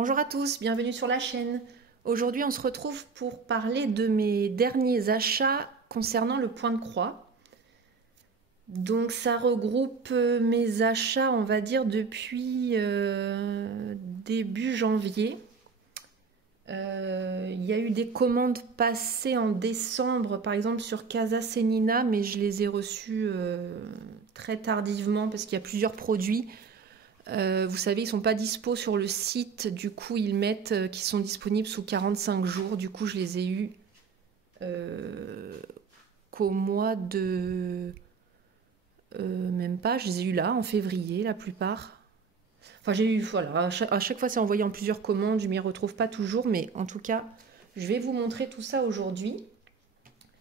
Bonjour à tous, bienvenue sur la chaîne. Aujourd'hui, on se retrouve pour parler de mes derniers achats concernant le point de croix. Donc ça regroupe mes achats, on va dire, depuis début janvier. Il y a eu des commandes passées en décembre, par exemple sur Casa Senina, mais je les ai reçues très tardivement parce qu'il y a plusieurs produits. Vous savez, ils ne sont pas dispo sur le site, du coup ils mettent qu'ils sont disponibles sous 45 jours. Du coup, je les ai eus qu'au mois de... même pas, je les ai eus là, en février, la plupart. Enfin, j'ai eu, voilà, à chaque fois c'est envoyé en plusieurs commandes, je m'y retrouve pas toujours, mais en tout cas, je vais vous montrer tout ça aujourd'hui.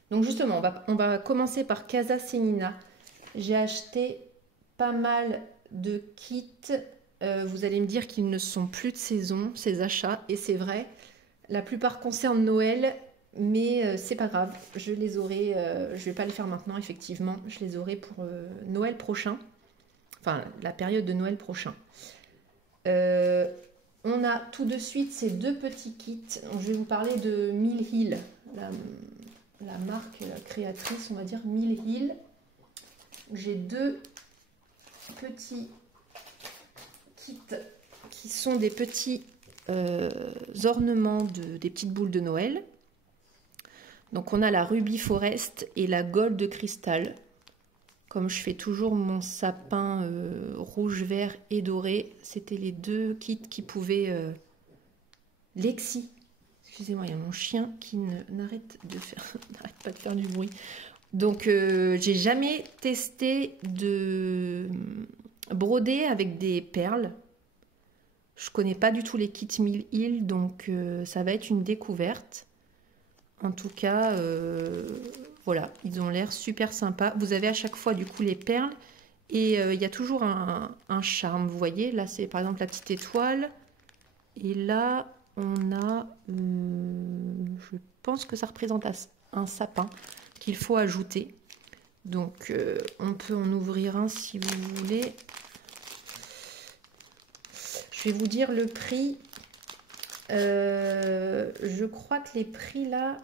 Donc justement, on va commencer par Casa Senina. J'ai acheté pas mal de kits. Vous allez me dire qu'ils ne sont plus de saison, ces achats, et c'est vrai. La plupart concernent Noël, mais c'est pas grave. Je les aurai, je vais pas les faire maintenant, effectivement. Je les aurai pour Noël prochain. Enfin, la période de Noël prochain. On a tout de suite ces deux petits kits. Je vais vous parler de Mill Hill, la marque créatrice, on va dire Mill Hill. J'ai deux petits kits qui sont des petits ornements, des petites boules de Noël. Donc on a la Ruby Forest et la Gold Crystal. Comme je fais toujours mon sapin rouge, vert et doré, c'était les deux kits qui pouvaient... Lexi, excusez-moi, il y a mon chien qui n'arrête pas de faire du bruit. Donc j'ai jamais testé de broder avec des perles. Je connais pas du tout les kits Mill Hill, donc ça va être une découverte. En tout cas, voilà, ils ont l'air super sympas. Vous avez à chaque fois du coup les perles et il y a toujours un charme. Vous voyez, là c'est par exemple la petite étoile et là on a, je pense que ça représente un sapin qu'il faut ajouter. Donc on peut en ouvrir un si vous voulez. Je vais vous dire le prix. Je crois que les prix là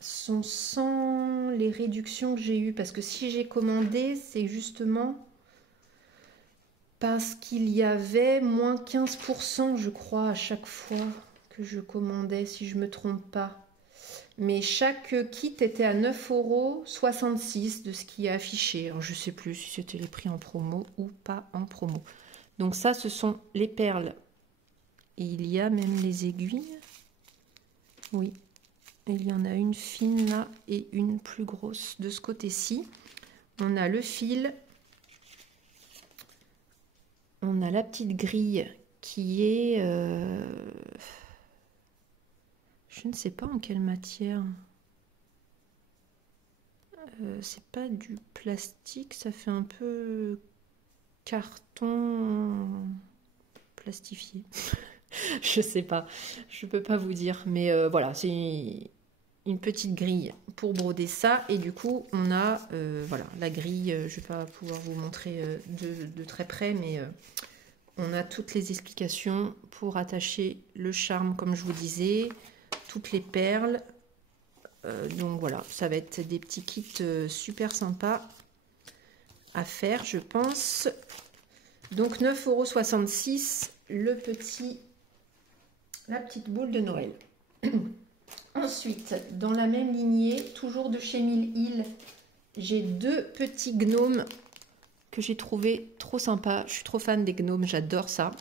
sont sans les réductions que j'ai eues. Parce que si j'ai commandé, c'est justement parce qu'il y avait moins 15%, je crois, à chaque fois que je commandais, si je ne me trompe pas. Mais chaque kit était à 9,66 € de ce qui est affiché. Alors, je ne sais plus si c'était les prix en promo ou pas en promo. Donc ça, ce sont les perles. Et il y a même les aiguilles. Oui, il y en a une fine là et une plus grosse de ce côté-ci. On a le fil. On a la petite grille qui est... je ne sais pas en quelle matière. C'est pas du plastique, ça fait un peu carton plastifié. Je sais pas, je peux pas vous dire, mais voilà, c'est une petite grille pour broder ça. Et du coup, on a voilà la grille. Je vais pas pouvoir vous montrer de très près, mais on a toutes les explications pour attacher le charme, comme je vous disais, toutes les perles. Donc voilà, ça va être des petits kits super sympas à faire, je pense. Donc 9,66 € la petite boule de Noël. Ensuite, dans la même lignée, toujours de chez Mill Hill, j'ai deux petits gnomes que j'ai trouvé trop sympas. Je suis trop fan des gnomes, j'adore ça.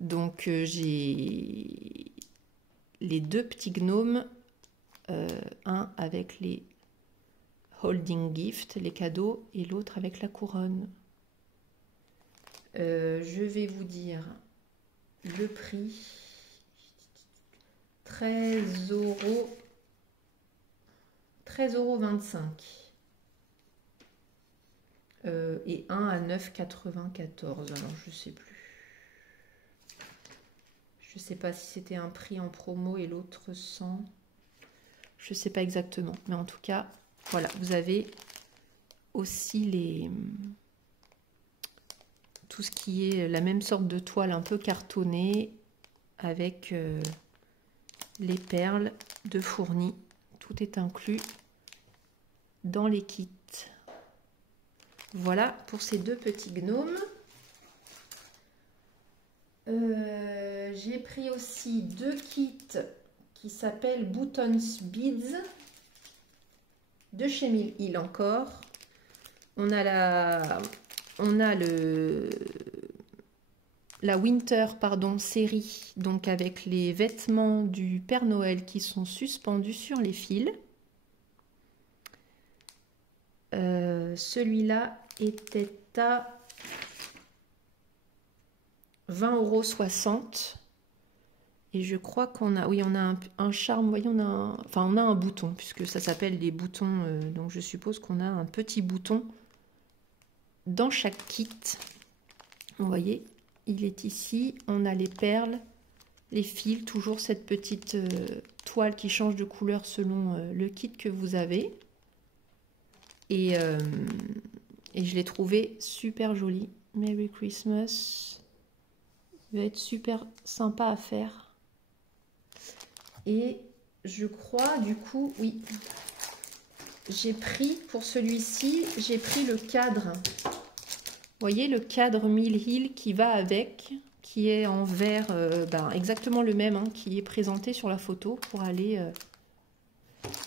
Donc j'ai les deux petits gnomes. Un avec les holding gift, les cadeaux, et l'autre avec la couronne. Je vais vous dire le prix. 13,25 €. Et un à 9,94 €. Alors je sais plus. Je sais pas si c'était un prix en promo et l'autre sans. Je sais pas exactement, mais en tout cas, voilà, vous avez aussi tout ce qui est la même sorte de toile un peu cartonnée avec les perles de fourni. Tout est inclus dans les kits. Voilà pour ces deux petits gnomes. J'ai pris aussi deux kits qui s'appellent Buttons Beads de chez Mill Hill encore. On a la Winter série, donc avec les vêtements du Père Noël qui sont suspendus sur les fils. Celui-là était à 20,60 €. Et je crois qu'on a, oui, on a un charme, vous voyez, on a un bouton, puisque ça s'appelle des boutons, donc je suppose qu'on a un petit bouton dans chaque kit. Vous voyez, il est ici, on a les perles, les fils, toujours cette petite toile qui change de couleur selon le kit que vous avez. Et je l'ai trouvé super joli. Merry Christmas. Il va être super sympa à faire. Et je crois, du coup, oui, j'ai pris, pour celui-ci, j'ai pris le cadre. Vous voyez, le cadre Mill Hill qui va avec, qui est en vert, exactement le même, hein, qui est présenté sur la photo pour aller...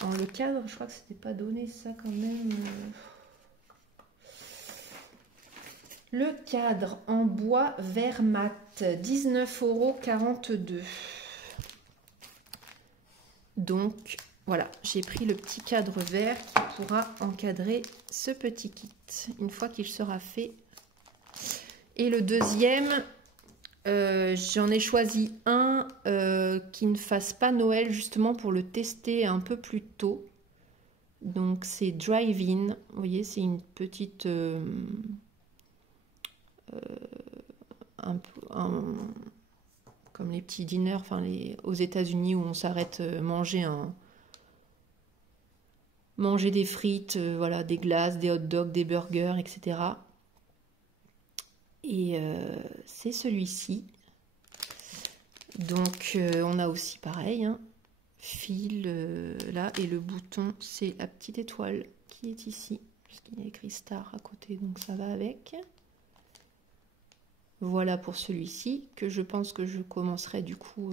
dans le cadre, je crois que c'était pas donné ça quand même... Le cadre en bois vert mat, 19,42 €. Donc, voilà, j'ai pris le petit cadre vert qui pourra encadrer ce petit kit une fois qu'il sera fait. Et le deuxième, j'en ai choisi un qui ne fasse pas Noël, justement pour le tester un peu plus tôt. Donc, c'est Drive-In. Vous voyez, c'est une petite... comme les petits diners, enfin aux États-Unis où on s'arrête manger des frites, voilà, des glaces, des hot dogs, des burgers, etc. Et c'est celui-ci. Donc on a aussi pareil, hein, fil là, et le bouton, c'est la petite étoile qui est ici, puisqu'il y a écrit Star à côté, donc ça va avec. Voilà pour celui-ci, que je pense que je commencerai du coup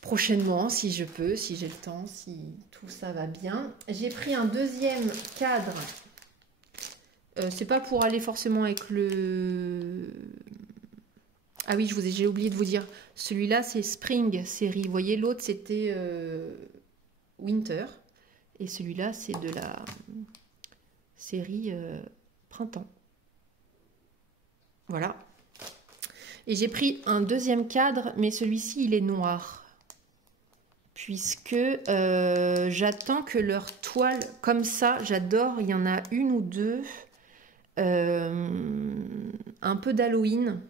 prochainement, si je peux, si j'ai le temps, si tout ça va bien. J'ai pris un deuxième cadre. C'est pas pour aller forcément avec le... Ah oui, j'ai oublié de vous dire. Celui-là, c'est Spring série. Vous voyez, l'autre, c'était Winter. Et celui-là, c'est de la série Printemps. Voilà. Et j'ai pris un deuxième cadre, mais celui-ci, il est noir. Puisque j'attends que leur toile, comme ça, j'adore, il y en a une ou deux, un peu d'Halloween,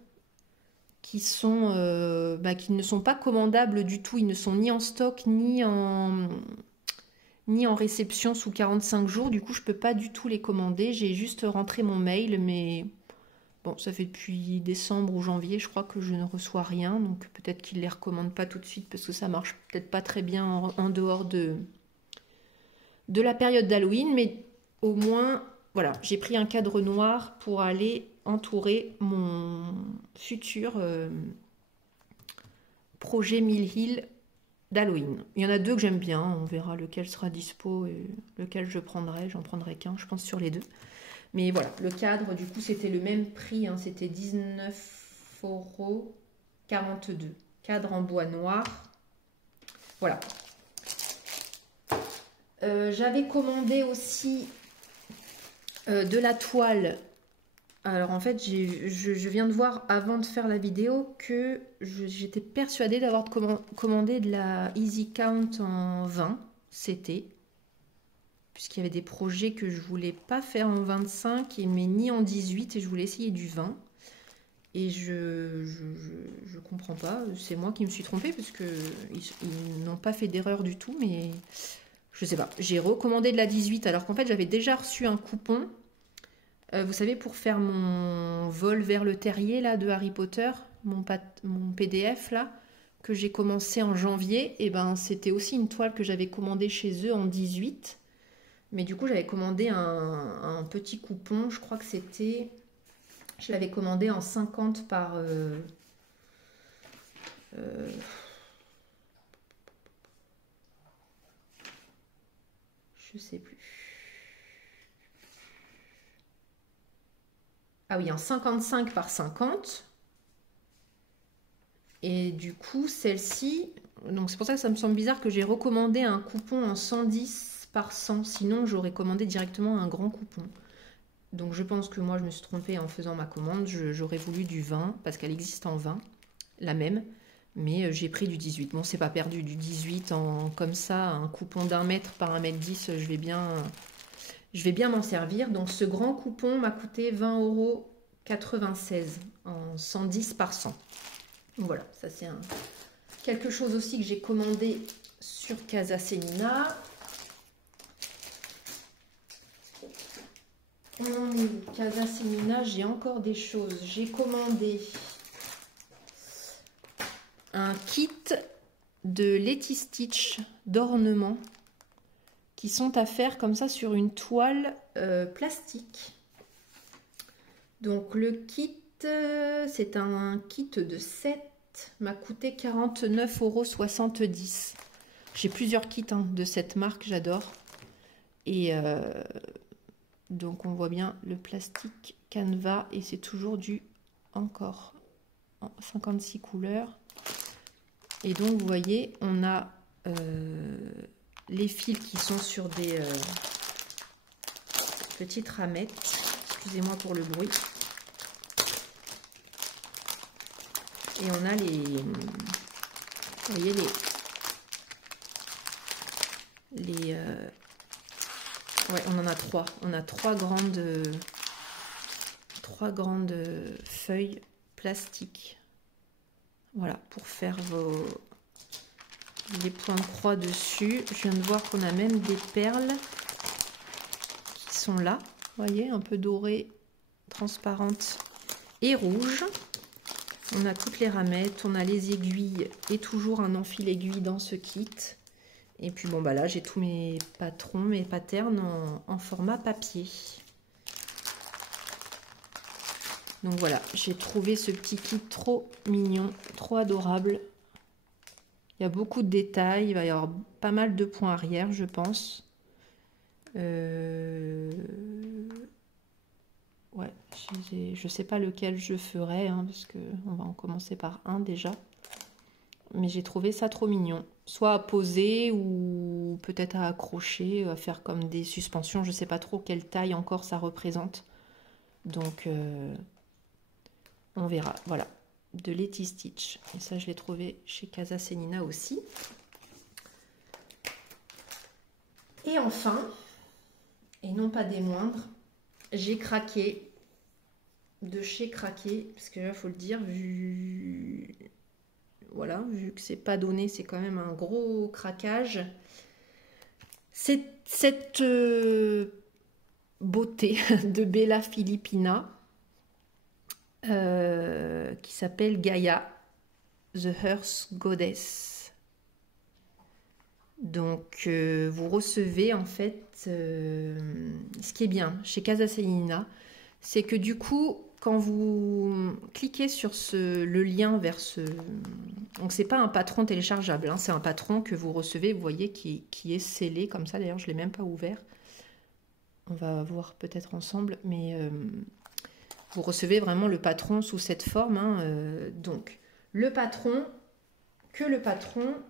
qui ne sont pas commandables du tout. Ils ne sont ni en stock, ni en réception sous 45 jours. Du coup, je ne peux pas du tout les commander. J'ai juste rentré mon mail, mais... Bon, ça fait depuis décembre ou janvier, je crois que je ne reçois rien. Donc peut-être qu'ils ne les recommandent pas tout de suite parce que ça marche peut-être pas très bien en dehors de la période d'Halloween. Mais au moins, voilà, j'ai pris un cadre noir pour aller entourer mon futur projet Mill Hill d'Halloween. Il y en a deux que j'aime bien. On verra lequel sera dispo et lequel je prendrai. J'en prendrai qu'un, je pense, sur les deux. Mais voilà, le cadre, du coup, c'était le même prix, hein, c'était 19,42 €. Cadre en bois noir. Voilà. J'avais commandé aussi de la toile. Alors, en fait, je viens de voir, avant de faire la vidéo, que j'étais persuadée d'avoir commandé de la Easy Count en 20. C'était... puisqu'il y avait des projets que je voulais pas faire en 25, mais ni en 18, et je voulais essayer du 20. Et je comprends pas, c'est moi qui me suis trompée, parce que ils n'ont pas fait d'erreur du tout, mais je sais pas. J'ai recommandé de la 18, alors qu'en fait j'avais déjà reçu un coupon, vous savez, pour faire mon vol vers le terrier là de Harry Potter. mon PDF là, que j'ai commencé en janvier, et ben c'était aussi une toile que j'avais commandée chez eux en 18. Mais du coup, j'avais commandé un petit coupon, je crois que c'était... Je l'avais commandé en 50 par... je sais plus. Ah oui, en 55 par 50. Et du coup, celle-ci... Donc c'est pour ça que ça me semble bizarre que j'ai recommandé un coupon en 110 par 100. Sinon, j'aurais commandé directement un grand coupon. Donc je pense que moi, je me suis trompée en faisant ma commande. J'aurais voulu du 20, parce qu'elle existe en 20, la même. Mais j'ai pris du 18. Bon, c'est pas perdu. Du 18 comme ça, un coupon d'1 mètre par 1 mètre 10, je vais bien m'en servir. Donc ce grand coupon m'a coûté 20,96 € en 110 par 100. Voilà, ça c'est quelque chose aussi que j'ai commandé sur Casa Senina. Casa Senina, j'ai encore des choses. J'ai commandé un kit de Letty Stitch d'ornement qui sont à faire comme ça sur une toile plastique. Donc le kit, c'est un kit de 7, m'a coûté 49,70 €. J'ai plusieurs kits de cette marque, j'adore. Et donc on voit bien le plastique canevas et c'est toujours encore 56 couleurs. Et donc vous voyez, on a les fils qui sont sur des petites ramettes. Excusez-moi pour le bruit. Et on a vous voyez ouais, on en a 3. On a trois grandes feuilles plastiques. Voilà, pour faire les points de croix dessus. Je viens de voir qu'on a même des perles qui sont là. Vous voyez, un peu dorées, transparentes et rouges. On a toutes les ramettes, on a les aiguilles et toujours un enfil aiguille dans ce kit. Et puis bon, bah là, j'ai tous mes patrons, mes patterns en format papier. Donc voilà, j'ai trouvé ce petit kit trop mignon, trop adorable. Il y a beaucoup de détails, il va y avoir pas mal de points arrière, je pense. Ouais, je sais pas lequel je ferai, parce qu'on va en commencer par un déjà. Mais j'ai trouvé ça trop mignon. Soit à poser ou peut-être à accrocher, à faire comme des suspensions. Je sais pas trop quelle taille encore ça représente. Donc, on verra. Voilà, de Letty Stitch. Et ça, je l'ai trouvé chez Casa Senina aussi. Et enfin, et non pas des moindres, j'ai craqué de chez Craqué, parce que là, il faut le dire, vu que c'est pas donné, c'est quand même un gros craquage. C'est cette beauté de Bella Filipina qui s'appelle Gaia, The Earth Goddess. Donc vous recevez en fait ce qui est bien chez Casa Senina, c'est que du coup quand vous cliquez sur le lien vers donc c'est pas un patron téléchargeable, c'est un patron que vous recevez, vous voyez, qui est scellé comme ça. D'ailleurs je l'ai même pas ouvert, on va voir peut-être ensemble, mais vous recevez vraiment le patron sous cette forme, donc le patron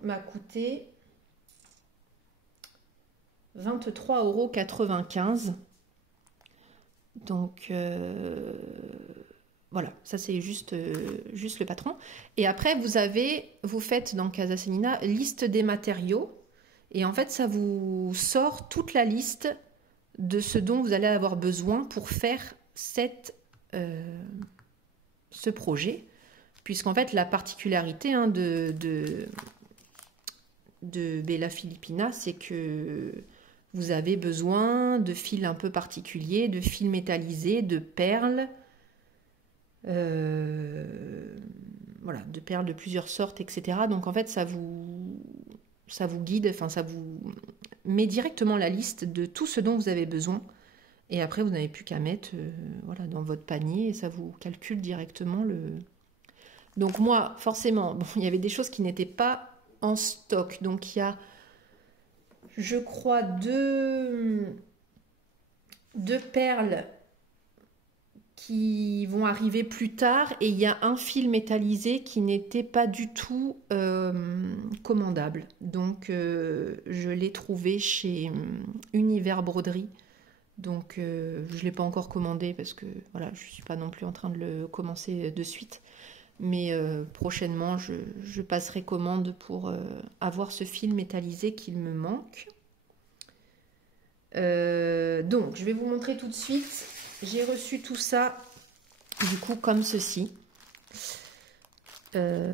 m'a coûté 23,95 €. Donc voilà, ça c'est juste le patron. Et après vous faites dans Casa Senina liste des matériaux, et en fait ça vous sort toute la liste de ce dont vous allez avoir besoin pour faire ce projet, puisqu'en fait la particularité de Bella Filipina, c'est que vous avez besoin de fils un peu particuliers, de fils métallisés, de perles. voilà, de perles de plusieurs sortes, etc. Donc en fait, ça vous guide, enfin ça vous met directement la liste de tout ce dont vous avez besoin. Et après, vous n'avez plus qu'à mettre voilà, dans votre panier et ça vous calcule directement le... Donc moi, forcément, bon, il y avait des choses qui n'étaient pas en stock. Donc il y a, je crois, deux perles qui vont arriver plus tard et il y a un fil métallisé qui n'était pas du tout commandable. Donc je l'ai trouvé chez Univers Broderie. Donc je ne l'ai pas encore commandé parce que voilà, je ne suis pas non plus en train de le commencer de suite. Mais prochainement, je passerai commande pour avoir ce fil métallisé qu'il me manque. Donc, je vais vous montrer tout de suite. J'ai reçu tout ça, du coup, comme ceci. Le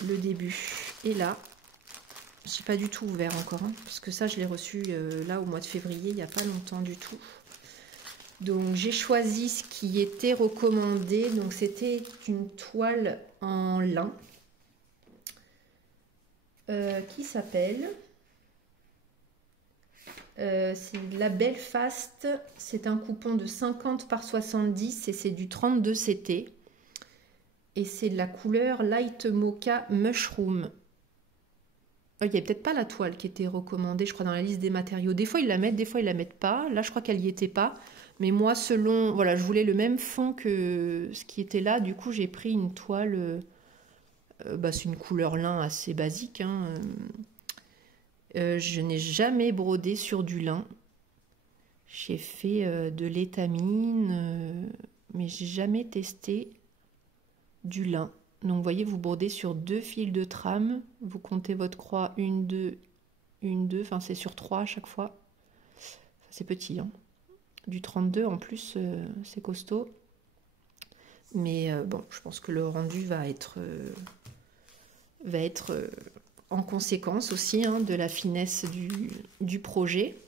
début est là. Je n'ai pas du tout ouvert encore, hein, parce que ça, je l'ai reçu là au mois de février, il n'y a pas longtemps du tout. Donc, j'ai choisi ce qui était recommandé. Donc, c'était une toile en lin qui s'appelle... c'est la Belfast, c'est un coupon de 50 par 70 et c'est du 32 CT. Et c'est de la couleur Light Mocha Mushroom. Il n'y a peut-être pas la toile qui était recommandée, je crois, dans la liste des matériaux. Des fois, ils la mettent, des fois, ils la mettent pas. Là, je crois qu'elle n'y était pas. Mais moi, selon... Voilà, je voulais le même fond que ce qui était là. Du coup, j'ai pris une toile... c'est une couleur lin assez basique, hein. Je n'ai jamais brodé sur du lin. J'ai fait de l'étamine, mais j'ai jamais testé du lin. Donc vous voyez, vous brodez sur 2 fils de trame. Vous comptez votre croix, 1, 2, 1, 2. Enfin, c'est sur 3 à chaque fois. C'est petit, hein. Du 32 en plus, c'est costaud. Mais bon, je pense que le rendu va être en conséquence aussi, hein, de la finesse du projet.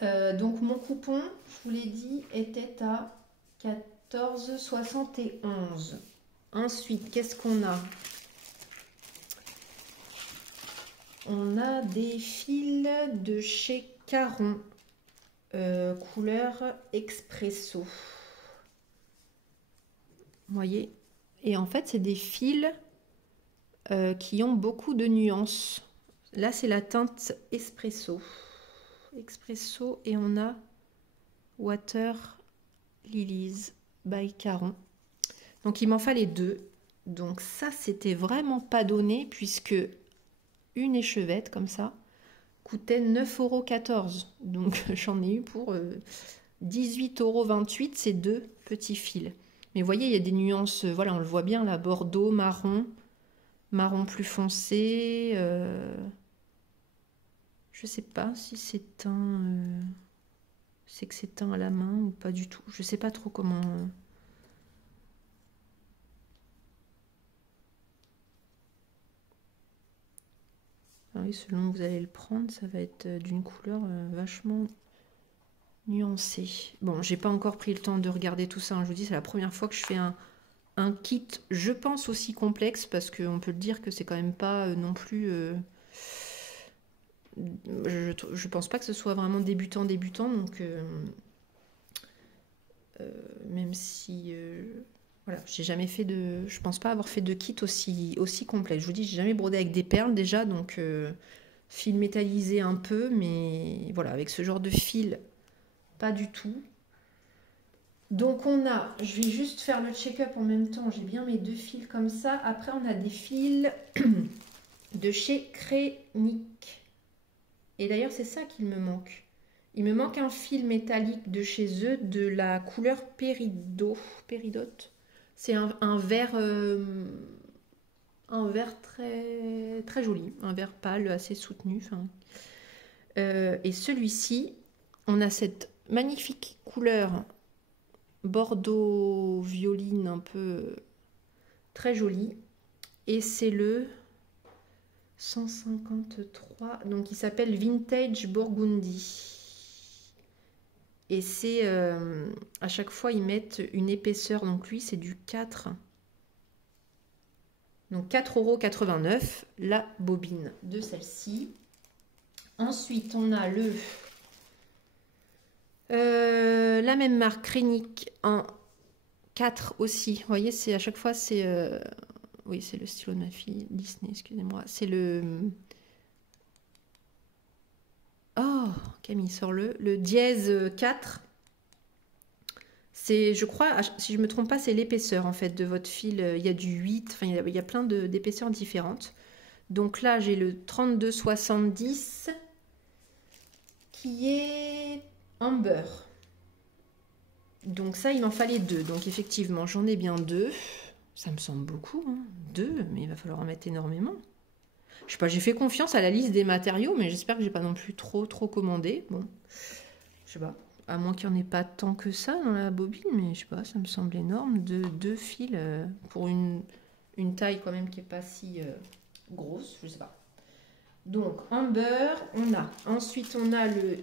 Donc mon coupon, je vous l'ai dit, était à 14,71. Ensuite, qu'est-ce qu'on a? On a des fils de chez Caron, couleur Expresso. Vous voyez? Et en fait, c'est des fils qui ont beaucoup de nuances. Là, c'est la teinte Espresso. Expresso et on a Water Lilies by Caron. Donc il m'en fallait 2. Donc ça, c'était vraiment pas donné puisque une échevette comme ça coûtait 9,14 €. Donc j'en ai eu pour 18,28 € ces 2 petits fils. Mais vous voyez, il y a des nuances, voilà, on le voit bien là, bordeaux, marron, marron plus foncé. Je sais pas si c'est teint, c'est que c'est teint à la main ou pas du tout. Je sais pas trop comment. Ah oui, selon où vous allez le prendre, ça va être d'une couleur vachement nuancée. Bon, j'ai pas encore pris le temps de regarder tout ça, hein. Je vous dis, c'est la première fois que je fais un kit, je pense, aussi complexe, parce qu'on peut le dire que c'est quand même pas non plus... je pense pas que ce soit vraiment débutant, donc même si voilà, j'ai jamais fait de, je pense pas avoir fait de kit aussi complet. Je vous dis, j'ai jamais brodé avec des perles déjà, donc fil métallisé un peu, mais voilà, avec ce genre de fil, pas du tout. Donc on a, je vais juste faire le check-up en même temps, j'ai bien mes 2 fils comme ça. Après on a des fils de chez Crénic. Et d'ailleurs, c'est ça qu'il me manque. Il me manque un fil métallique de chez eux de la couleur péridote. C'est un vert très, très joli, un vert pâle assez soutenu. Et celui-ci, on a cette magnifique couleur bordeaux violine un peu très jolie. Et c'est le 153, donc il s'appelle Vintage Burgundy. Et c'est à chaque fois ils mettent une épaisseur. Donc lui c'est du 4. Donc 4,89 € la bobine de celle-ci. Ensuite on a la même marque Rénic en 4 aussi. Vous voyez, c'est à chaque fois c'est oui, c'est le stylo de ma fille Disney, excusez-moi. C'est le oh, Camille sort le dièse 4. C'est, je crois, si je me trompe pas, c'est l'épaisseur en fait de votre fil. Il y a du 8, enfin il y a plein d'épaisseurs différentes. Donc là, j'ai le 32,70 qui est Amber. Donc ça, il m'en fallait 2. Donc effectivement, j'en ai bien 2. Ça me semble beaucoup, hein. 2, mais il va falloir en mettre énormément. Je sais pas, j'ai fait confiance à la liste des matériaux, mais j'espère que j'ai pas non plus trop commandé. Bon, je sais pas, à moins qu'il n'y en ait pas tant que ça dans la bobine, mais je sais pas, ça me semble énorme. 2 fils pour une taille quand même qui est pas si grosse, je sais pas. Donc Amber, on a. Ensuite, on a le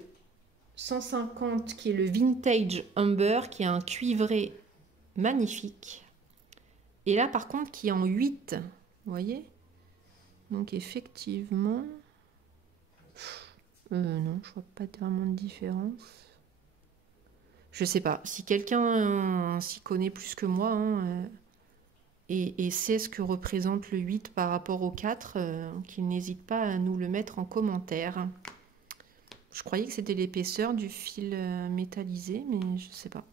150 qui est le Vintage Amber, qui est un cuivré magnifique. Et là, par contre, qui est en 8, vous voyez? Donc, effectivement... non, je vois pas vraiment de différence. Je sais pas. Si quelqu'un s'y connaît plus que moi, hein, et sait ce que représente le 8 par rapport au 4, qu'il n'hésite pas à nous le mettre en commentaire. Je croyais que c'était l'épaisseur du fil métallisé, mais je sais pas.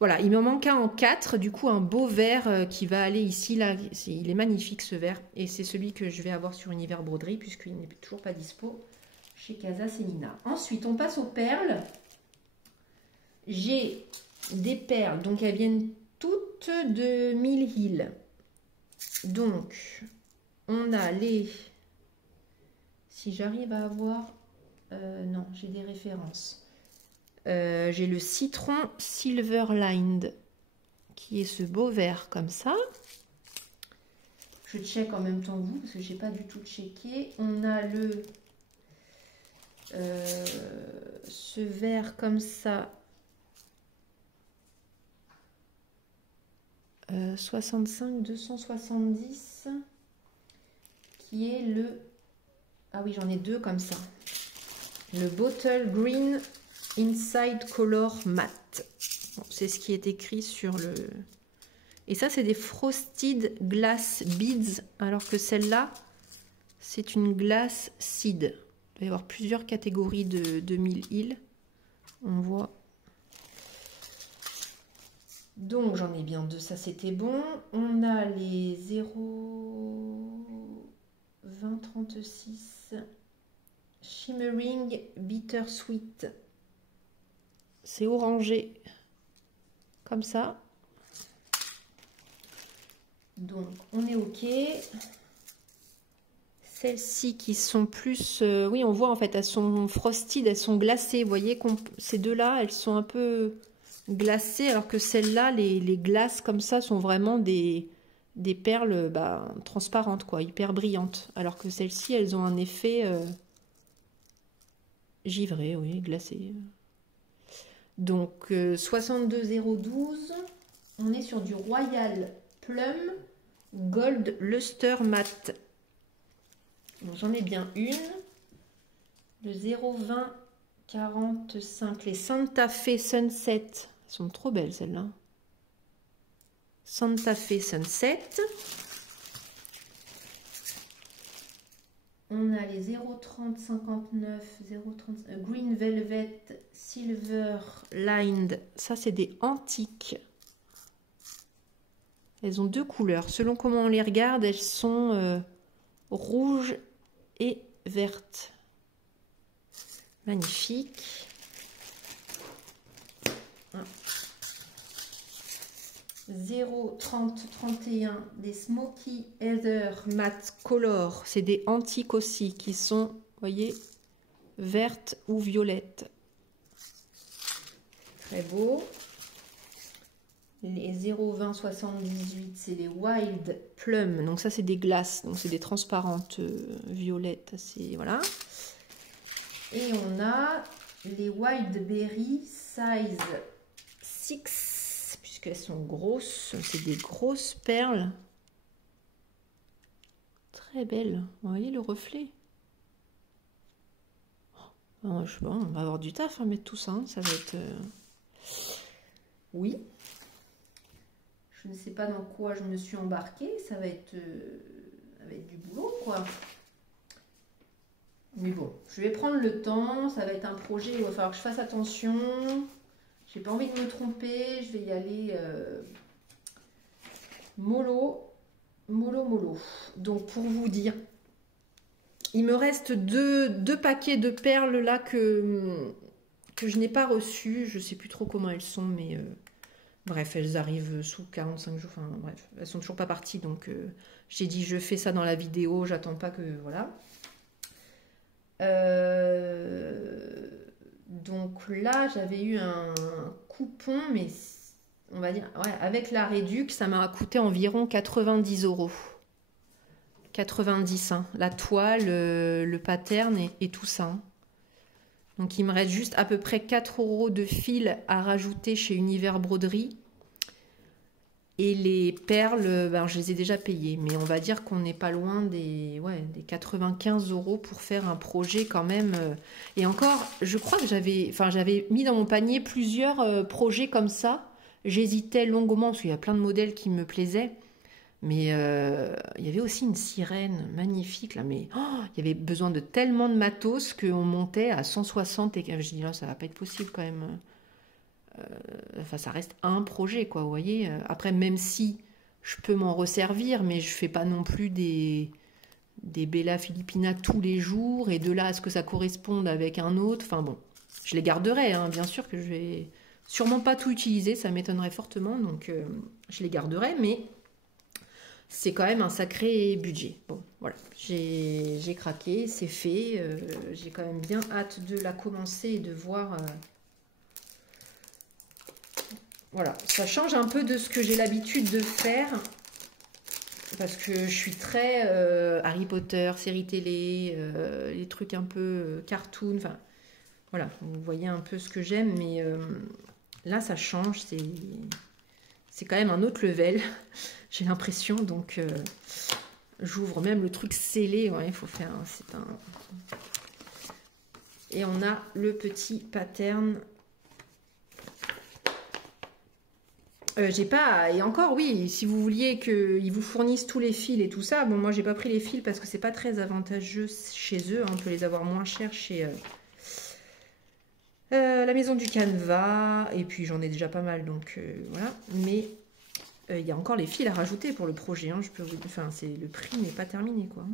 Voilà, il me manque un en 4, du coup un beau vert qui va aller ici, là, il est magnifique ce vert, et c'est celui que je vais avoir sur Univers Broderie, puisqu'il n'est toujours pas dispo chez Casa Selina. Ensuite, on passe aux perles. J'ai des perles, donc elles viennent toutes de Mill Hill. Donc, on a les... Si j'arrive à avoir... non, j'ai des références. J'ai le citron Silver Lined qui est ce beau vert comme ça. Je check en même temps que vous parce que j'ai pas du tout checké. On a le ce vert comme ça 65 270 qui est le ah oui j'en ai 2 comme ça, le Bottle Green Inside Color Matte. Bon, c'est ce qui est écrit sur le... Et ça, c'est des Frosted Glass Beads, alors que celle-là, c'est une Glass Seed. Il doit y avoir plusieurs catégories de Mill Hill. On voit. Donc, j'en ai bien 2, ça c'était bon. On a les 0,2036 Shimmering Bittersweet. C'est orangé comme ça. Donc on est ok. Celles-ci qui sont plus oui, on voit en fait elles sont frosted, elles sont glacées. Vous voyez ces deux là elles sont un peu glacées, alors que celles-là les glaces comme ça sont vraiment des perles transparentes quoi, hyper brillantes, alors que celles-ci elles ont un effet givré, oui, glacé. Donc 62,012, on est sur du Royal Plum Gold Luster Matte. J'en ai bien une. Le 0,2045, les Santa Fe Sunset. Elles sont trop belles celles-là. Santa Fe Sunset. On a les 0,3059, 0,30 Green Velvet Silver Lined. Ça, c'est des antiques. Elles ont 2 couleurs. Selon comment on les regarde, elles sont rouges et vertes. Magnifique. Ah. 0,3031 des Smoky Heather Matte Color. C'est des antiques aussi qui sont, vous voyez, vertes ou violettes. Très beau. Les 0,2078, c'est les Wild Plum. Donc ça, c'est des glaces. Donc c'est des transparentes violettes. Assez, voilà. Et on a les Wild Berry size 6, puisqu'elles sont grosses. C'est des grosses perles. Très belles. Vous voyez le reflet? Oh, je sais pas, on va avoir du taf à mettre tout ça. Hein. Ça va être... Oui. Je ne sais pas dans quoi je me suis embarquée. Ça va être du boulot, quoi. Mais bon, je vais prendre le temps. Ça va être un projet. Il va falloir que je fasse attention. J'ai pas envie de me tromper. Je vais y aller mollo. Donc, pour vous dire, il me reste deux paquets de perles là que je n'ai pas reçus. Je sais plus trop comment elles sont, mais bref, elles arrivent sous 45 jours. Enfin, bref, elles sont toujours pas parties. Donc, j'ai dit, je fais ça dans la vidéo. J'attends pas que... Voilà. Donc là, j'avais eu un coupon, mais on va dire, ouais, avec la réduc, ça m'a coûté environ 90 €. 90, hein, la toile, le pattern et tout ça. Hein. Donc il me reste juste à peu près 4 € de fil à rajouter chez Univers Broderie. Et les perles, ben, je les ai déjà payées. Mais on va dire qu'on n'est pas loin des 95 € pour faire un projet quand même. Et encore, je crois que j'avais mis dans mon panier plusieurs projets comme ça. J'hésitais longuement parce qu'il y a plein de modèles qui me plaisaient. Mais il y avait aussi une sirène magnifique là. Mais il y avait besoin de tellement de matos qu'on montait à 160. Et je dis là, ça va pas être possible quand même. Enfin, ça reste un projet, quoi, vous voyez. Après, même si je peux m'en resservir, mais je fais pas non plus des Bella Filipina tous les jours, et de là à ce que ça corresponde avec un autre, enfin bon, je les garderai, hein, bien sûr que je vais sûrement pas tout utiliser, ça m'étonnerait fortement, donc je les garderai, mais c'est quand même un sacré budget. Bon, voilà, j'ai craqué, c'est fait, j'ai quand même bien hâte de la commencer et de voir... Voilà, ça change un peu de ce que j'ai l'habitude de faire, parce que je suis très Harry Potter, série télé, les trucs un peu cartoon, enfin voilà, vous voyez un peu ce que j'aime, mais là ça change, c'est quand même un autre level, j'ai l'impression, donc j'ouvre même le truc scellé, ouais, il faut faire, et on a le petit pattern. J'ai pas, et encore oui, si vous vouliez qu'ils vous fournissent tous les fils et tout ça, bon moi j'ai pas pris les fils parce que c'est pas très avantageux chez eux, hein, on peut les avoir moins chers chez la maison du canevas, et puis j'en ai déjà pas mal, donc voilà, mais il y a encore les fils à rajouter pour le projet, hein, je peux vous... enfin le prix n'est pas terminé, quoi.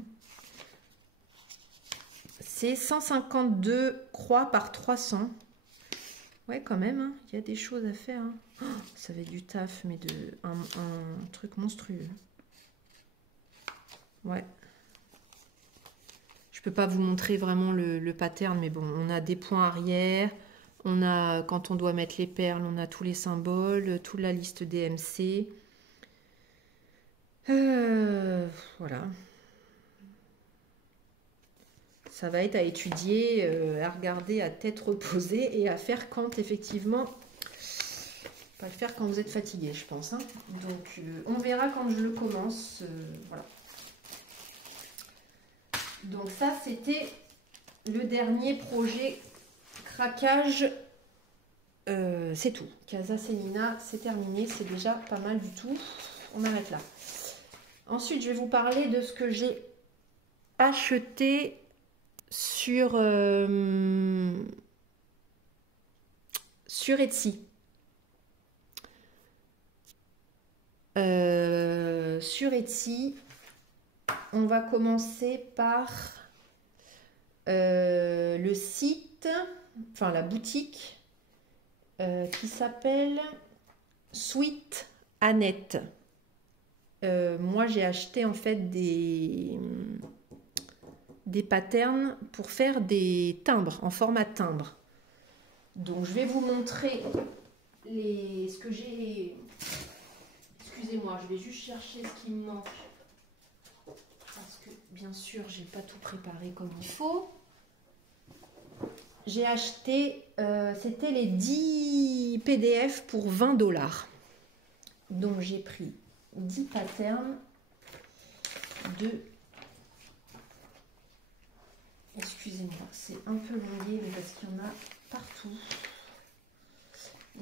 C'est 152 croix par 300. Ouais, quand même, hein, il y a des choses à faire. Hein. Oh, ça va être du taf, mais un truc monstrueux. Ouais. Je peux pas vous montrer vraiment le pattern, mais bon, on a des points arrière. On a, quand on doit mettre les perles, on a tous les symboles, toute la liste DMC. Voilà. Ça va être à étudier, à regarder à tête reposée et à faire quand effectivement... Pas le faire quand vous êtes fatigué, je pense. Hein. Donc, on verra quand je le commence. Voilà. Donc ça, c'était le dernier projet craquage. C'est tout. Casa Selina, c'est terminé. C'est déjà pas mal du tout. On arrête là. Ensuite, je vais vous parler de ce que j'ai acheté sur Etsy. Sur Etsy, on va commencer par le site, enfin la boutique qui s'appelle Sweet Annette. Moi j'ai acheté en fait des patterns pour faire des timbres en format timbre. Donc je vais vous montrer ce que j'ai. Excusez-moi, je vais juste chercher ce qui me manque. Parce que, bien sûr, j'ai pas tout préparé comme il faut. j'ai acheté, c'était les 10 PDF pour 20 $. Donc j'ai pris 10 patterns de... Excusez-moi, c'est un peu longué, mais parce qu'il y en a partout.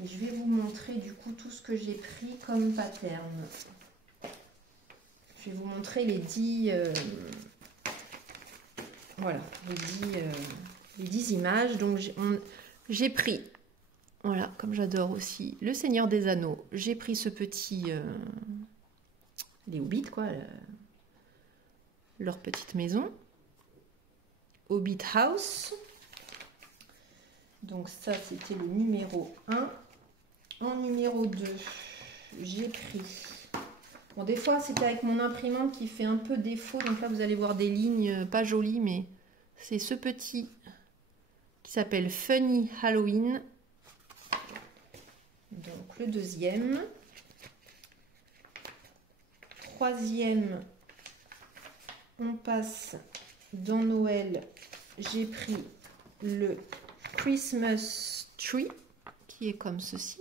Et je vais vous montrer du coup tout ce que j'ai pris comme pattern. Je vais vous montrer les 10... voilà, les 10 images. Donc j'ai pris, voilà, comme j'adore aussi, le Seigneur des Anneaux. J'ai pris ce petit... les Hobbits, quoi. Leur petite maison. Hobbit House. Donc ça, c'était le numéro 1. En numéro 2, j'ai pris... Bon, des fois, c'était avec mon imprimante qui fait un peu défaut. Donc là, vous allez voir des lignes pas jolies, mais c'est ce petit qui s'appelle Funny Halloween. Donc le deuxième. Troisième, on passe dans Noël. J'ai pris le Christmas Tree qui est comme ceci.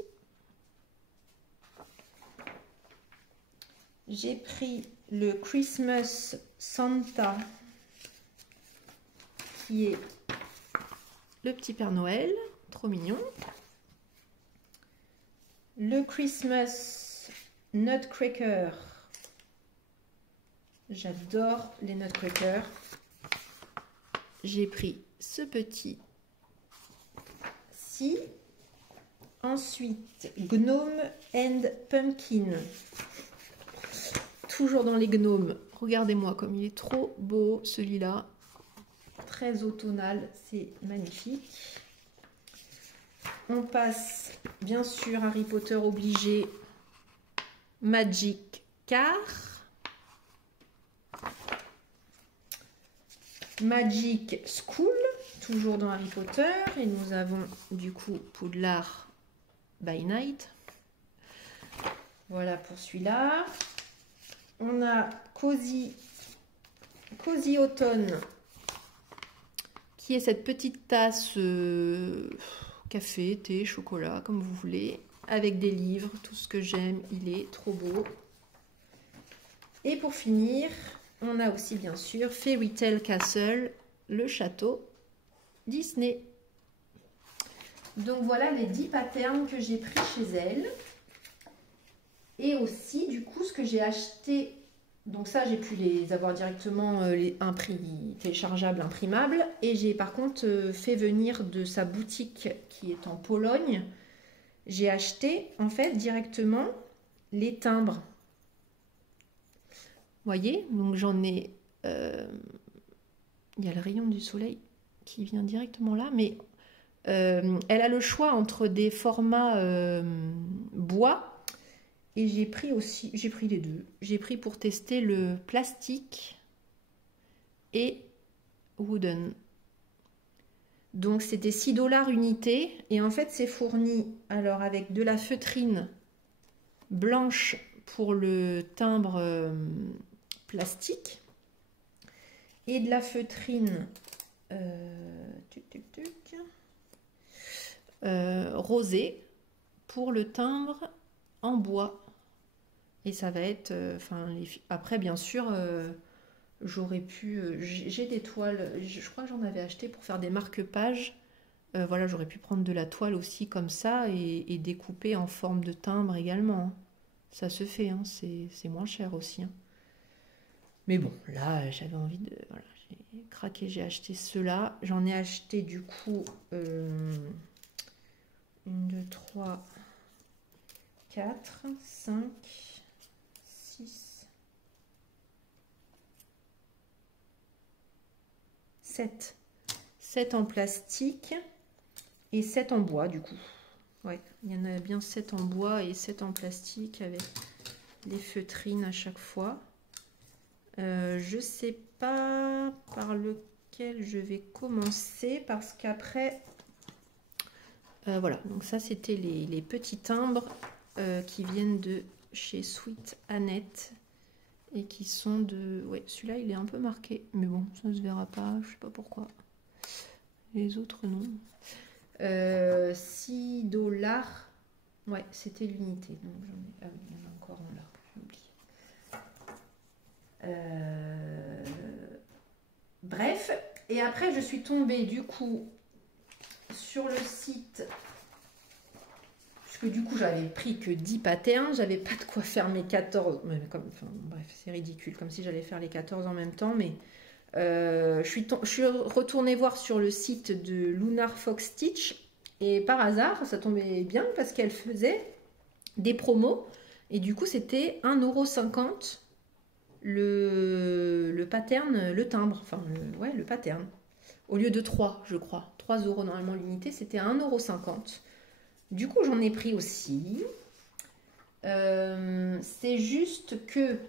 J'ai pris le Christmas Santa qui est le petit Père Noël, trop mignon. Le Christmas Nutcracker. J'adore les Nutcrackers. J'ai pris ce petit-ci. Ensuite, Gnome and Pumpkin. Toujours dans les gnomes. Regardez-moi comme il est trop beau celui-là. Très automnal, c'est magnifique. On passe, bien sûr, Harry Potter obligé. Magic Car. Magic School, toujours dans Harry Potter. Et nous avons du coup Poudlard by Night. Voilà pour celui-là. On a Cozy Automne, qui est cette petite tasse café, thé, chocolat, comme vous voulez, avec des livres, tout ce que j'aime, il est trop beau. Et pour finir, on a aussi bien sûr Fairy Tale Castle, le château Disney. Donc voilà les 10 patterns que j'ai pris chez elle. Et aussi du coup ce que j'ai acheté, donc ça j'ai pu les avoir directement téléchargeables, imprimables. Et j'ai par contre fait venir de sa boutique qui est en Pologne. J'ai acheté en fait directement les timbres. Voyez, donc j'en ai, il y a le rayon du soleil qui vient directement là, mais elle a le choix entre des formats bois, et j'ai pris les deux. J'ai pris pour tester le plastique et wooden. Donc c'était 6 $ unité, et en fait c'est fourni alors avec de la feutrine blanche pour le timbre plastique et de la feutrine rosée pour le timbre en bois. Et ça va être après bien sûr j'aurais pu j'ai des toiles, je crois que j'en avais acheté pour faire des marque-pages. Voilà, j'aurais pu prendre de la toile aussi comme ça et découper en forme de timbre également. Ça se fait, hein, c'est moins cher aussi. Hein. Mais bon, là, j'avais envie de... Voilà, j'ai craqué, j'ai acheté ceux-là. J'en ai acheté du coup 1, 2, 3, 4, 5, 6, 7. 7 en plastique et 7 en bois du coup. Ouais, il y en a bien 7 en bois et 7 en plastique avec les feutrines à chaque fois. Je sais pas par lequel je vais commencer parce qu'après voilà, donc ça c'était les petits timbres qui viennent de chez Sweet Annette et qui sont de... Ouais, celui-là il est un peu marqué, mais bon, ça se verra pas, je sais pas pourquoi. Les autres, non. 6 $. Ouais, c'était l'unité. Donc j'en ai... Ah oui, il y en a encore un là. J'ai oublié. Bref. Et après, je suis tombée du coup sur le site. Parce que du coup, j'avais pris que 10 patterns. J'avais pas de quoi faire mes 14. Mais comme, enfin, bref, c'est ridicule. Comme si j'allais faire les 14 en même temps. Mais je suis retournée voir sur le site de Lunar Fox Stitch. Et par hasard, ça tombait bien parce qu'elle faisait des promos. Et du coup, c'était 1,50 € le pattern, le timbre. Enfin, ouais, le pattern. Au lieu de 3, je crois. 3 € normalement l'unité, c'était 1,50 €. Du coup, j'en ai pris aussi. C'est juste que,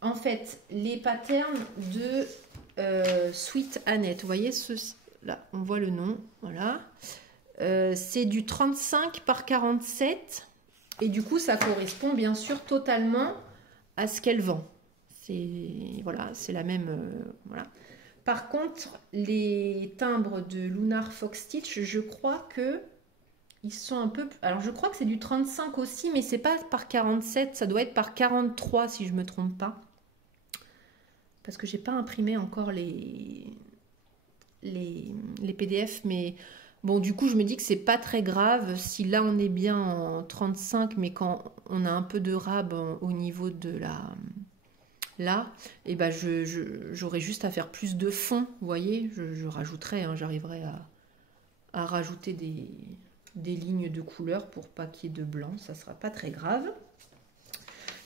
en fait, les patterns de Sweet Annette, vous voyez, là, on voit le nom, voilà. C'est du 35 par 47. Et du coup, ça correspond bien sûr totalement à ce qu'elle vend. Voilà, c'est la même... voilà. Par contre, les timbres de Lunar Fox Stitch, je crois que ils sont un peu... Alors, je crois que c'est du 35 aussi, mais c'est pas par 47, ça doit être par 43 si je me trompe pas. Parce que j'ai pas imprimé encore les PDF, mais bon, du coup, je me dis que c'est pas très grave si là on est bien en 35, mais quand on a un peu de rab au niveau de la... Là, et ben j'aurais juste à faire plus de fond, vous voyez, je rajouterai, hein, j'arriverai à rajouter des lignes de couleur pour pas qu'il y ait de blanc, ça sera pas très grave.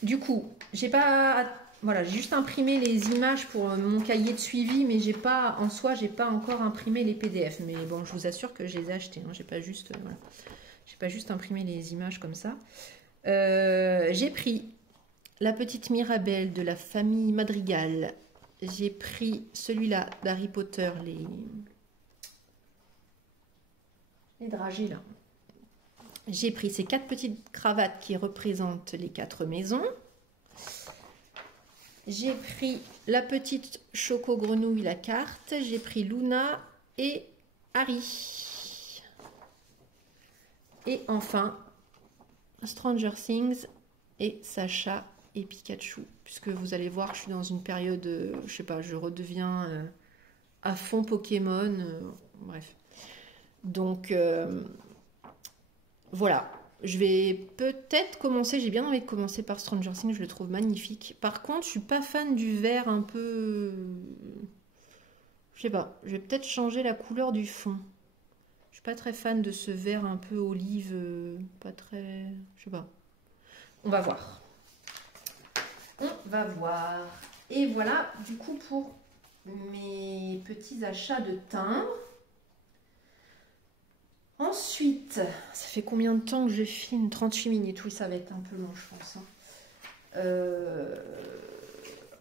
Du coup, j'ai pas, voilà, j'ai juste imprimé les images pour mon cahier de suivi, mais j'ai pas, en soi, j'ai pas encore imprimé les PDF. Mais bon, je vous assure que je les ai achetés, hein, j'ai pas juste, voilà, j'ai pas juste imprimé les images comme ça. J'ai pris la petite Mirabelle de la famille Madrigal. J'ai pris celui-là d'Harry Potter, les dragées là. J'ai pris ces 4 petites cravates qui représentent les 4 maisons. J'ai pris la petite Choco Grenouille, la carte. J'ai pris Luna et Harry. Et enfin, Stranger Things et Sacha et Pikachu, puisque vous allez voir, je suis dans une période, je sais pas, je redeviens à fond Pokémon, bref. Donc voilà, je vais peut-être commencer, j'ai bien envie de commencer par Stranger Things, je le trouve magnifique. Par contre, je suis pas fan du vert un peu, je sais pas, je vais peut-être changer la couleur du fond. Je suis pas très fan de ce vert un peu olive, pas très, je sais pas. On va voir. On va voir. Et voilà, du coup, pour mes petits achats de timbres. Ensuite, ça fait combien de temps que je filme? 38 minutes, oui, ça va être un peu long, je pense. Hein.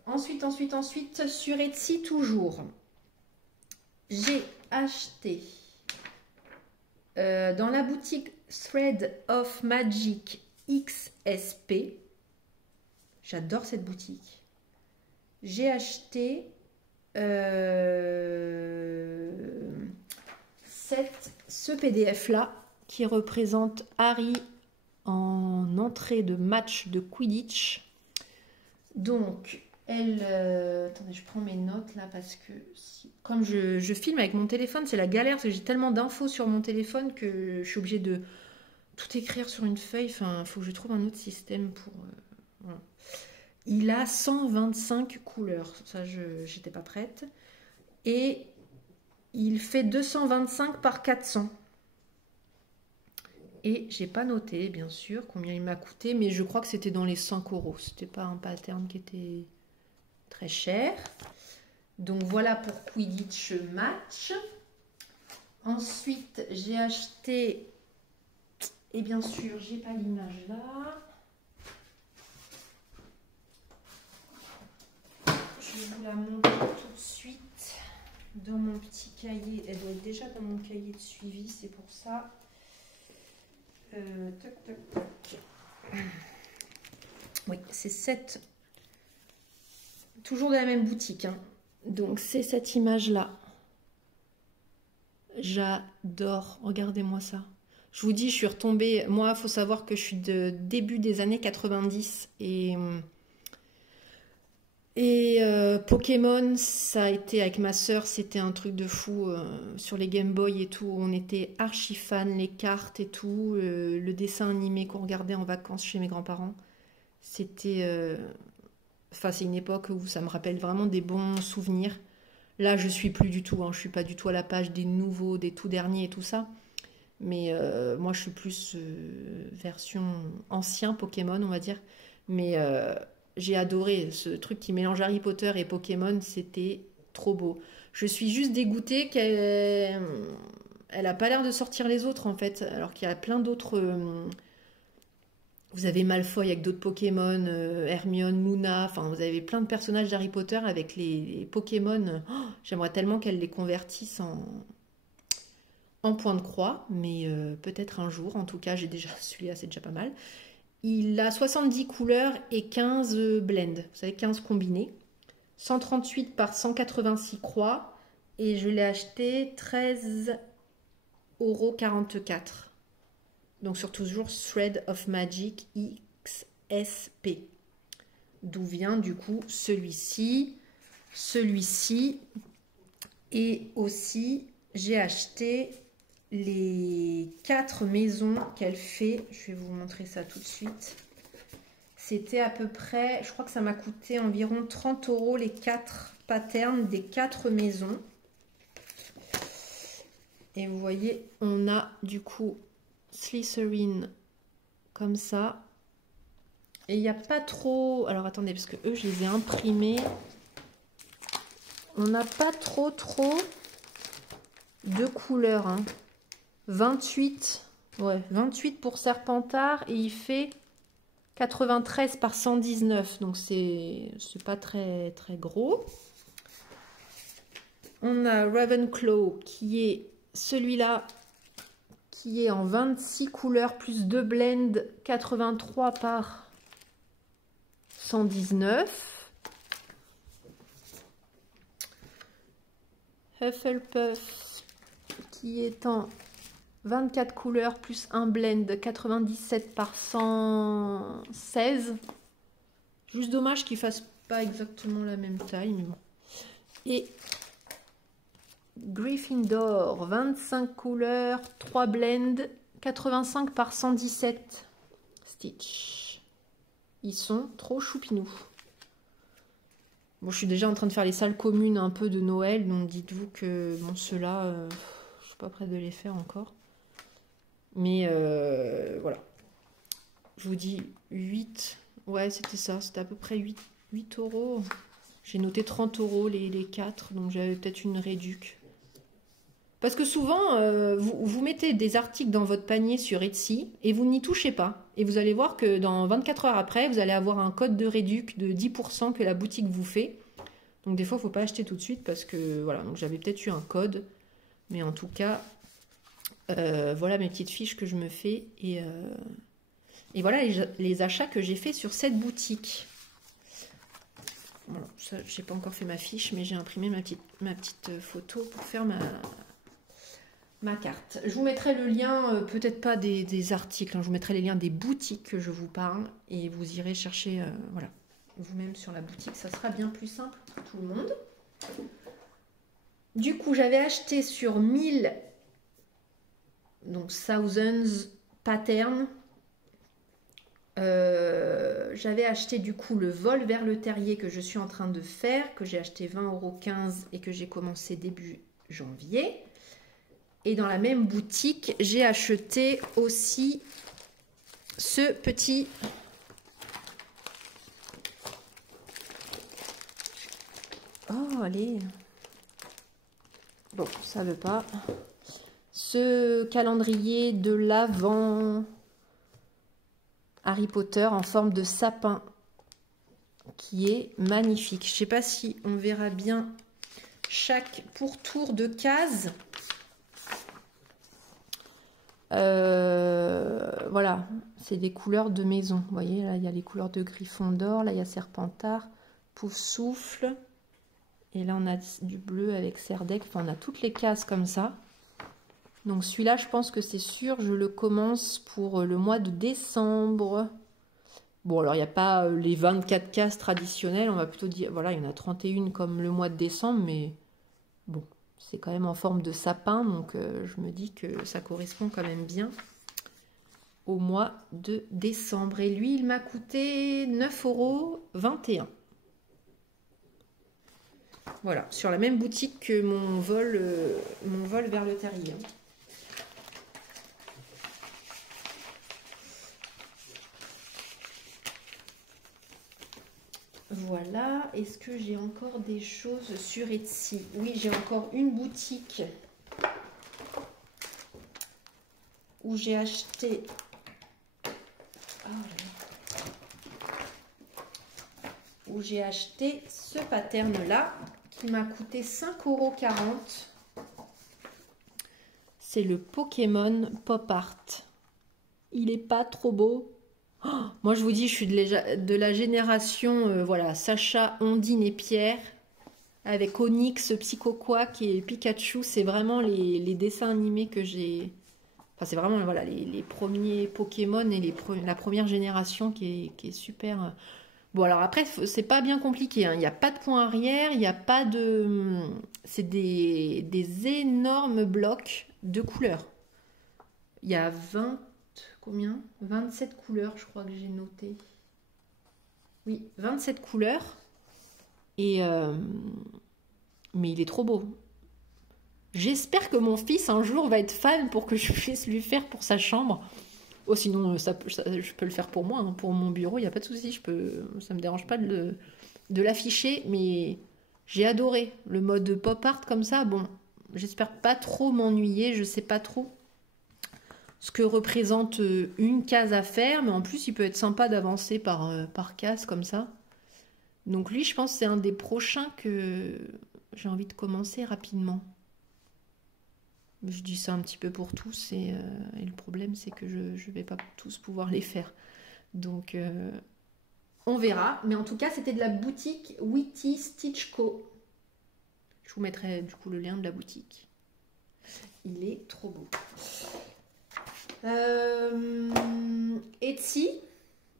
Ensuite, sur Etsy, toujours. J'ai acheté dans la boutique Thread of Magic XSP. J'adore cette boutique. J'ai acheté ce PDF là qui représente Harry en entrée de match de Quidditch. Donc elle attendez, je prends mes notes là parce que comme je filme avec mon téléphone, c'est la galère parce que j'ai tellement d'infos sur mon téléphone que je suis obligée de tout écrire sur une feuille. Enfin, il faut que je trouve un autre système pour voilà. Il a 125 couleurs, ça j'étais pas prête. Et il fait 225 par 400. Et j'ai pas noté, bien sûr, combien il m'a coûté, mais je crois que c'était dans les 5 €. C'était pas un pattern qui était très cher. Donc voilà pour Quidditch Match. Ensuite, j'ai acheté, et bien sûr, j'ai pas l'image là. Je vais vous la montrer tout de suite dans mon petit cahier. Elle doit être déjà dans mon cahier de suivi, c'est pour ça. Toc, toc, toc. Oui, c'est cette. Toujours de la même boutique. Hein. Donc c'est cette image-là. J'adore. Regardez-moi ça. Je vous dis, je suis retombée. Moi, il faut savoir que je suis de début des années 90 et Pokémon, ça a été avec ma sœur, c'était un truc de fou sur les Game Boy et tout. On était archi fans, les cartes et tout, le dessin animé qu'on regardait en vacances chez mes grands-parents. C'était, enfin, c'est une époque où ça me rappelle vraiment des bons souvenirs. Là, je suis plus du tout, hein, je suis pas du tout à la page des nouveaux, des tout derniers et tout ça. Mais moi, je suis plus version ancien Pokémon, on va dire. Mais j'ai adoré ce truc qui mélange Harry Potter et Pokémon, c'était trop beau. Je suis juste dégoûtée qu'elle elle a pas l'air de sortir les autres en fait, alors qu'il y a plein d'autres. Vous avez Malfoy avec d'autres Pokémon, Hermione, Luna, enfin vous avez plein de personnages d'Harry Potter avec les Pokémon. Oh, j'aimerais tellement qu'elle les convertisse en point de croix, mais peut-être un jour. En tout cas, j'ai déjà celui-là, c'est déjà pas mal. Il a 70 couleurs et 15 blends, vous savez, 15 combinés. 138 par 186 croix et je l'ai acheté 13,44 €. Donc sur toujours Thread of Magic XSP. D'où vient du coup celui-ci, celui-ci et aussi j'ai acheté les 4 maisons qu'elle fait. Je vais vous montrer ça tout de suite. C'était à peu près, je crois que ça m'a coûté environ 30 € les 4 patterns des 4 maisons. Et vous voyez, on a du coup Slytherin comme ça. Et il n'y a pas trop... Alors attendez, parce que eux, je les ai imprimés. On n'a pas trop de couleurs. Hein. 28, ouais, 28 pour Serpentard et il fait 93 par 119, donc c'est pas très gros. On a Ravenclaw qui est celui-là qui est en 26 couleurs plus 2 blends, 83 par 119. Hufflepuff qui est en 24 couleurs plus un blend, 97 par 116. Juste dommage qu'ils ne fassent pas exactement la même taille, mais bon. Et Gryffindor, 25 couleurs, 3 blends, 85 par 117 Stitch. Ils sont trop choupinous. Bon, je suis déjà en train de faire les salles communes un peu de Noël, donc dites-vous que bon, ceux-là, je suis pas prête de les faire encore. Mais voilà. Je vous dis 8. Ouais, c'était ça. C'était à peu près 8 €. J'ai noté 30 € les 4. Donc j'avais peut-être une réduc. Parce que souvent, vous mettez des articles dans votre panier sur Etsy et vous n'y touchez pas. Et vous allez voir que dans 24 heures après, vous allez avoir un code de réduc de 10% que la boutique vous fait. Donc des fois, il ne faut pas acheter tout de suite parce que voilà. Donc j'avais peut-être eu un code. Mais en tout cas... voilà mes petites fiches que je me fais et voilà les achats que j'ai fait sur cette boutique. Voilà, ça j'ai pas encore fait ma fiche, mais j'ai imprimé ma petite photo pour faire ma carte. Je vous mettrai le lien, peut-être pas des articles, hein, je vous mettrai les liens des boutiques que je vous parle et vous irez chercher voilà, vous-même sur la boutique, ça sera bien plus simple pour tout le monde. Du coup, j'avais acheté sur 1000 donc Thousands Pattern. J'avais acheté du coup le vol vers le terrier que je suis en train de faire, que j'ai acheté 20,15 € et que j'ai commencé début janvier. Et dans la même boutique, j'ai acheté aussi ce petit... Oh, allez. Bon, ça veut pas. Ce calendrier de l'Avent Harry Potter en forme de sapin qui est magnifique. Je ne sais pas si on verra bien chaque pourtour de case. Voilà, c'est des couleurs de maison. Vous voyez, là, il y a les couleurs de Gryffondor. Là, il y a Serpentard, Poufsouffle. Et là, on a du bleu avec Serdaigle. Enfin, on a toutes les cases comme ça. Donc celui-là, je pense que c'est sûr, je le commence pour le mois de décembre. Bon, alors il n'y a pas les 24 cases traditionnelles, on va plutôt dire, voilà, il y en a 31 comme le mois de décembre, mais bon, c'est quand même en forme de sapin, donc je me dis que ça correspond quand même bien au mois de décembre. Et lui, il m'a coûté 9,21 €. Voilà, sur la même boutique que mon vol vers le terrier. Voilà, est-ce que j'ai encore des choses sur Etsy? Oui, j'ai encore une boutique où j'ai acheté... où j'ai acheté ce pattern-là qui m'a coûté 5,40 €. C'est le Pokémon Pop Art. Il est pas trop beau? Oh, moi, je vous dis, je suis de la génération voilà, Sacha, Ondine et Pierre, avec Onyx, Psycho Quack et Pikachu. C'est vraiment les dessins animés que j'ai... Enfin, c'est vraiment voilà, les premiers Pokémon et la première génération qui est super... Bon, alors après, c'est pas bien compliqué, hein. Il n'y a pas de point arrière, il n'y a pas de... C'est des énormes blocs de couleurs. Il y a 20... Combien? 27 couleurs, je crois que j'ai noté. Oui, 27 couleurs. Et mais il est trop beau. J'espère que mon fils un jour va être fan pour que je puisse lui faire pour sa chambre. Oh, sinon, je peux le faire pour moi, hein. Pour mon bureau, il n'y a pas de souci. Ça ne me dérange pas de l'afficher. Mais j'ai adoré le mode pop art comme ça. Bon, j'espère pas trop m'ennuyer. Je sais pas trop ce que représente une case à faire, mais en plus il peut être sympa d'avancer par case comme ça. Donc lui, je pense que c'est un des prochains que j'ai envie de commencer rapidement. Je dis ça un petit peu pour tous et le problème c'est que je ne vais pas tous pouvoir les faire. Donc on verra, mais en tout cas c'était de la boutique Witty Stitch Co. Je vous mettrai du coup le lien de la boutique. Il est trop beau. Etsy,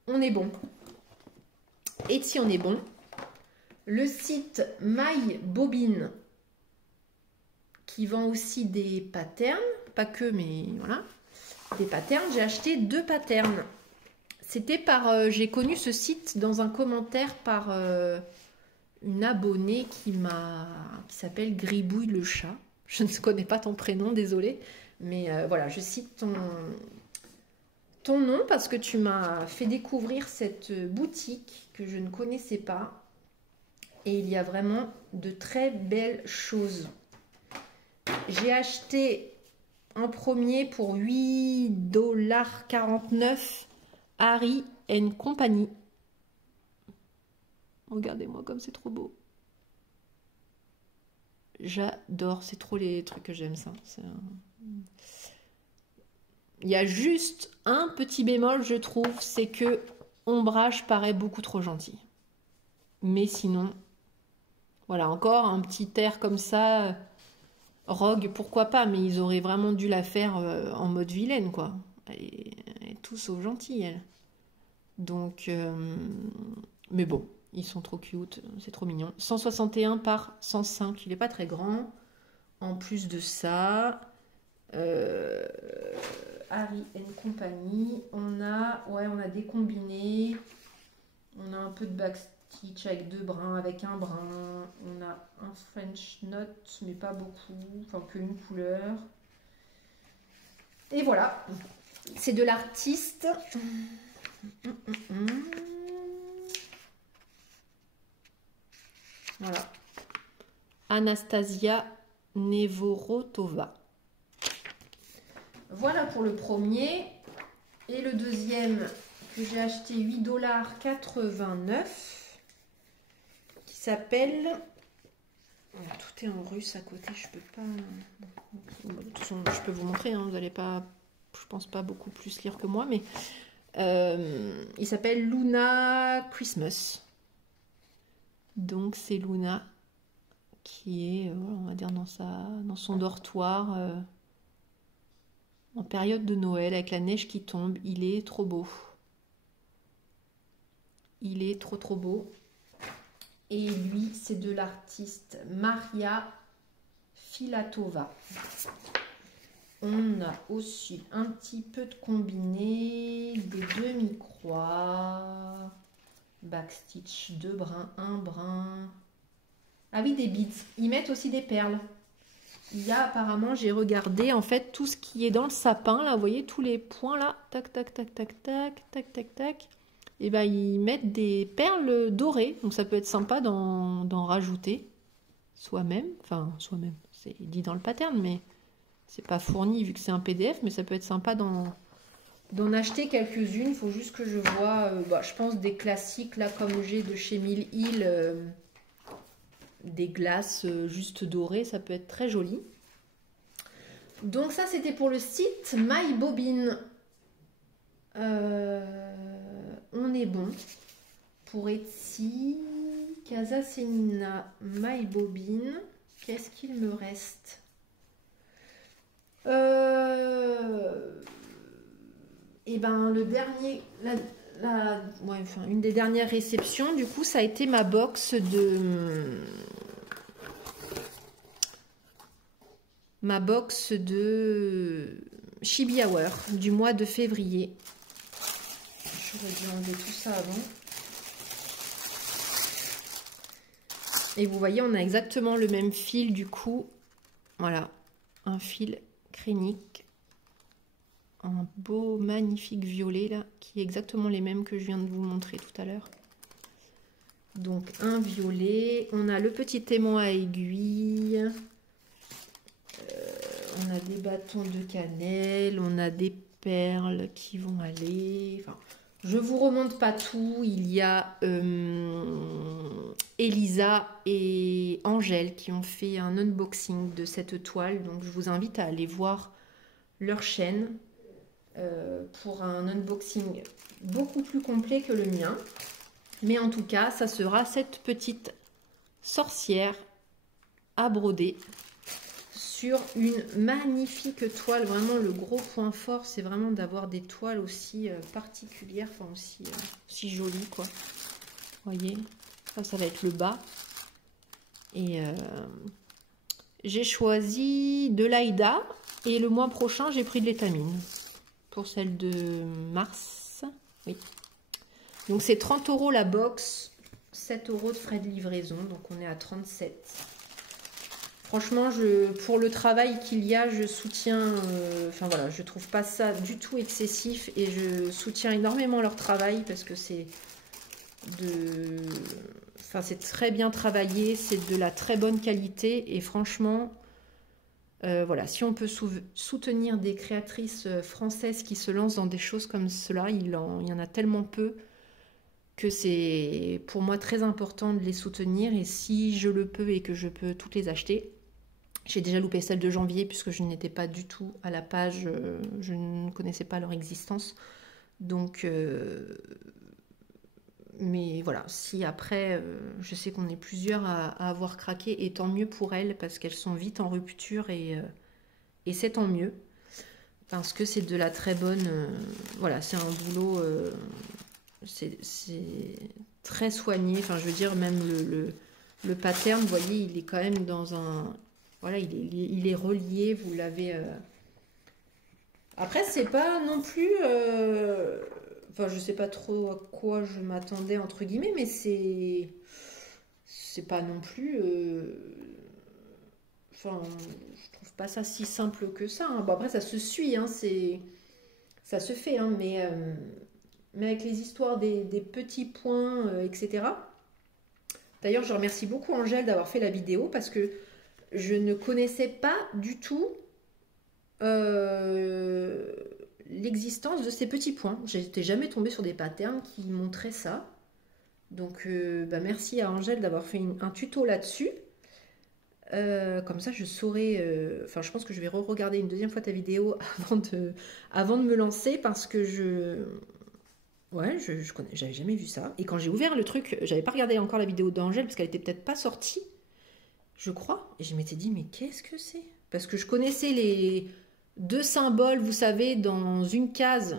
on est bon. Etsy, on est bon. Le site My Bobine, qui vend aussi des patterns, pas que, mais voilà, des patterns. J'ai acheté 2 patterns. C'était j'ai connu ce site dans un commentaire par une abonnée qui s'appelle Gribouille le chat. Je ne connais pas ton prénom, désolée. Mais voilà, je cite ton nom parce que tu m'as fait découvrir cette boutique que je ne connaissais pas. Et il y a vraiment de très belles choses. J'ai acheté en premier pour 8,49 $ Harry & Company. Regardez-moi comme c'est trop beau. J'adore, c'est trop les trucs que j'aime ça. Il y a juste un petit bémol, je trouve, c'est que Ombrage paraît beaucoup trop gentil. Mais sinon, voilà, encore un petit air comme ça, Rogue, pourquoi pas, mais ils auraient vraiment dû la faire en mode vilaine, quoi. Elle est tout sauf gentille, elle. Donc, mais bon, ils sont trop cute, c'est trop mignon. 161 par 105, il n'est pas très grand. En plus de ça, Harry & Company, on a des combinés, on a un peu de backstitch avec 2 brins, avec un brin, on a un French knot, mais pas beaucoup, enfin qu'une couleur. Et voilà, c'est de l'artiste. Voilà, Anastasia Nevorotova. Voilà pour le premier. Et le deuxième que j'ai acheté 8,89 $, qui s'appelle... Tout est en russe à côté, je peux pas... De toute façon, je peux vous montrer, hein, vous n'allez pas, je pense pas beaucoup plus lire que moi, mais il s'appelle Luna Christmas. Donc c'est Luna qui est, on va dire, dans son dortoir... en période de Noël avec la neige qui tombe. Il est trop beau. Il est trop beau. Et lui, c'est de l'artiste Maria Filatova. On a aussi un petit peu de combiné, des demi-croix, backstitch, 2 brins, 1 brin. Ah oui, des beads. Ils mettent aussi des perles. Il y a apparemment, j'ai regardé, en fait, tout ce qui est dans le sapin, là, vous voyez, tous les points, là, tac, tac, tac, tac, tac, tac, tac, tac. Et ben, ils mettent des perles dorées, donc ça peut être sympa d'en rajouter soi-même. Enfin, soi-même, c'est dit dans le pattern, mais c'est pas fourni vu que c'est un PDF, mais ça peut être sympa d'en acheter quelques-unes. Il faut juste que je vois, je pense, des classiques, là, comme j'ai de chez Mill Hill, des glaces juste dorées, ça peut être très joli. Donc ça, c'était pour le site MyBobine. On est bon pour Etsy, Casa Senina, MyBobine. Qu'est-ce qu'il me reste? Et ben le dernier, une des dernières réceptions, du coup, ça a été ma box de Chibi Hour du mois de février. J'aurais dû enlever tout ça avant. Et vous voyez, on a exactement le même fil du coup. Voilà, un fil crénique. Un beau, magnifique violet là, qui est exactement les mêmes que je viens de vous montrer tout à l'heure. Donc un violet. On a le petit aimant à aiguille. On a des bâtons de cannelle. On a des perles qui vont aller. Enfin, je vous remonte pas tout. Il y a Elisa et Angèle qui ont fait un unboxing de cette toile. Donc je vous invite à aller voir leur chaîne pour un unboxing beaucoup plus complet que le mien. Mais en tout cas, ça sera cette petite sorcière à broder sur une magnifique toile. Vraiment, le gros point fort, c'est vraiment d'avoir des toiles aussi particulières, enfin aussi jolies, quoi. Vous voyez, ça va être le bas. Et j'ai choisi de l'Aïda. Et le mois prochain, j'ai pris de l'étamine. Pour celle de mars. Oui. Donc, c'est 30 € la box. 7 € de frais de livraison. Donc, on est à 37. Franchement, pour le travail qu'il y a, je soutiens... enfin, voilà, je trouve pas ça du tout excessif. Et je soutiens énormément leur travail parce que c'est Enfin, c'est très bien travaillé. C'est de la très bonne qualité. Et franchement... voilà, si on peut soutenir des créatrices françaises qui se lancent dans des choses comme cela, il y en a tellement peu que c'est pour moi très important de les soutenir. Et si je le peux et que je peux toutes les acheter, j'ai déjà loupé celle de janvier puisque je n'étais pas du tout à la page, je ne connaissais pas leur existence. Donc, mais voilà, si après, je sais qu'on est plusieurs à avoir craqué, et tant mieux pour elles parce qu'elles sont vite en rupture et c'est tant mieux parce que c'est de la très bonne... voilà, c'est un boulot, c'est très soigné. Enfin, je veux dire, même le pattern, vous voyez, il est quand même dans un... Voilà, il est relié, vous l'avez... Après, c'est pas non plus... Enfin, je sais pas trop à quoi je m'attendais, entre guillemets, mais c'est pas non plus... Enfin, je trouve pas ça si simple que ça. Hein. Bon, après, ça se suit, hein, ça se fait, hein, mais avec les histoires des petits points, etc. D'ailleurs, je remercie beaucoup Angèle d'avoir fait la vidéo parce que je ne connaissais pas du tout l'existence de ces petits points. J'étais jamais tombée sur des patterns qui montraient ça. Donc, merci à Angèle d'avoir fait un tuto là-dessus. Comme ça, je saurais... Enfin, je pense que je vais re-regarder une deuxième fois ta vidéo avant de me lancer parce que ouais, j'avais jamais vu ça. Et quand j'ai ouvert le truc, j'avais pas regardé encore la vidéo d'Angèle parce qu'elle était peut-être pas sortie, je crois. Et je m'étais dit, mais qu'est-ce que c'est? Parce que je connaissais 2 symboles, vous savez, dans une case,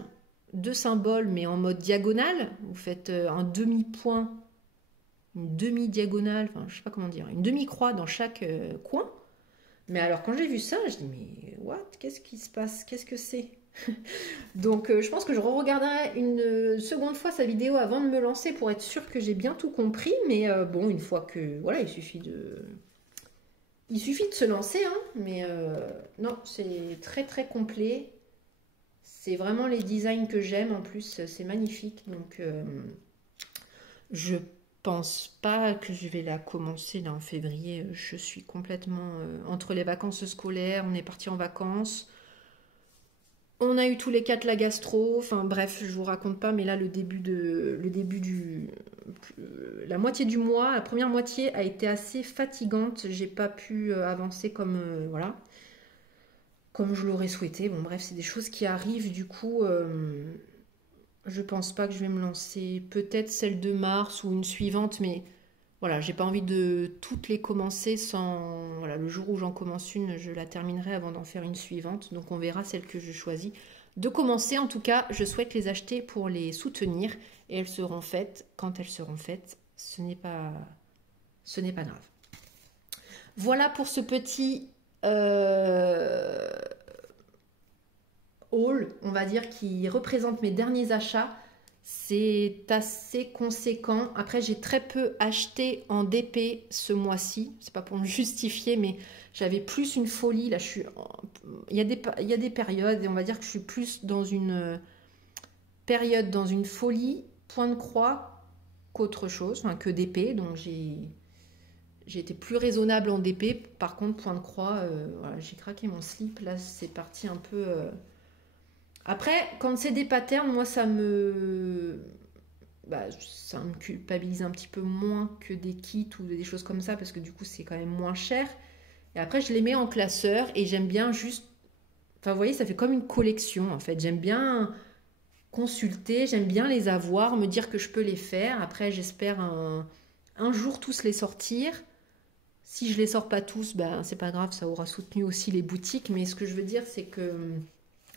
2 symboles, mais en mode diagonale. Vous faites un demi-point, une demi-diagonale, enfin, je sais pas comment dire, une demi-croix dans chaque coin. Mais alors, quand j'ai vu ça, je dis, mais what? Qu'est-ce qui se passe? Qu'est-ce que c'est? Donc, je pense que je regarderai une seconde fois sa vidéo avant de me lancer pour être sûre que j'ai bien tout compris. Mais bon, une fois que, voilà, il suffit de se lancer, hein. Mais non, c'est très très complet. C'est vraiment les designs que j'aime. En plus, c'est magnifique. Donc, je pense pas que je vais la commencer là en février. Je suis complètement entre les vacances scolaires. On est parti en vacances. On a eu tous les 4 la gastro. Enfin bref, je vous raconte pas. Mais là, la moitié du mois, la première moitié a été assez fatigante. J'ai pas pu avancer comme voilà, comme je l'aurais souhaité. Bon bref, c'est des choses qui arrivent. Du coup, je pense pas que je vais me lancer. Peut-être celle de mars ou une suivante, mais voilà, j'ai pas envie de toutes les commencer sans. Voilà, le jour où j'en commence une, je la terminerai avant d'en faire une suivante. Donc on verra celle que je choisis de commencer. En tout cas, je souhaite les acheter pour les soutenir et elles seront faites quand elles seront faites. Ce n'est pas grave. Voilà pour ce petit haul, on va dire, qui représente mes derniers achats. C'est assez conséquent. Après, j'ai très peu acheté en DP ce mois-ci. C'est pas pour me justifier, mais j'avais plus une folie. Là, il y a des périodes, et on va dire que je suis plus dans une période, dans une folie, point de croix, qu'autre chose, enfin que DP. Donc, j'ai été plus raisonnable en DP. Par contre, point de croix, voilà, j'ai craqué mon slip. Là, c'est parti un peu... Après, quand c'est des patterns, moi, ça me culpabilise un petit peu moins que des kits ou des choses comme ça, parce que du coup, c'est quand même moins cher. Et après, je les mets en classeur et j'aime bien juste... Enfin, vous voyez, ça fait comme une collection, en fait. J'aime bien consulter, j'aime bien les avoir, me dire que je peux les faire. Après, j'espère un jour tous les sortir. Si je les sors pas tous, ben, c'est pas grave, ça aura soutenu aussi les boutiques. Mais ce que je veux dire, c'est que...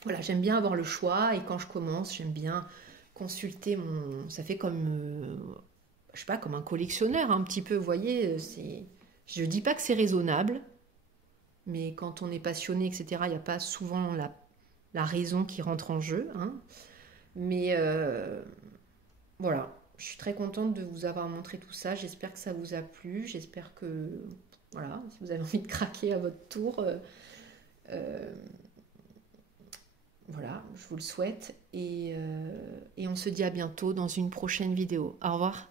Voilà, j'aime bien avoir le choix et quand je commence, j'aime bien consulter mon... Ça fait comme, je sais pas, comme un collectionneur un petit peu, vous voyez. Je dis pas que c'est raisonnable, mais quand on est passionné, etc., il n'y a pas souvent la raison qui rentre en jeu, hein. Mais voilà, je suis très contente de vous avoir montré tout ça. J'espère que ça vous a plu. J'espère que, voilà, si vous avez envie de craquer à votre tour... voilà, je vous le souhaite et on se dit à bientôt dans une prochaine vidéo. Au revoir.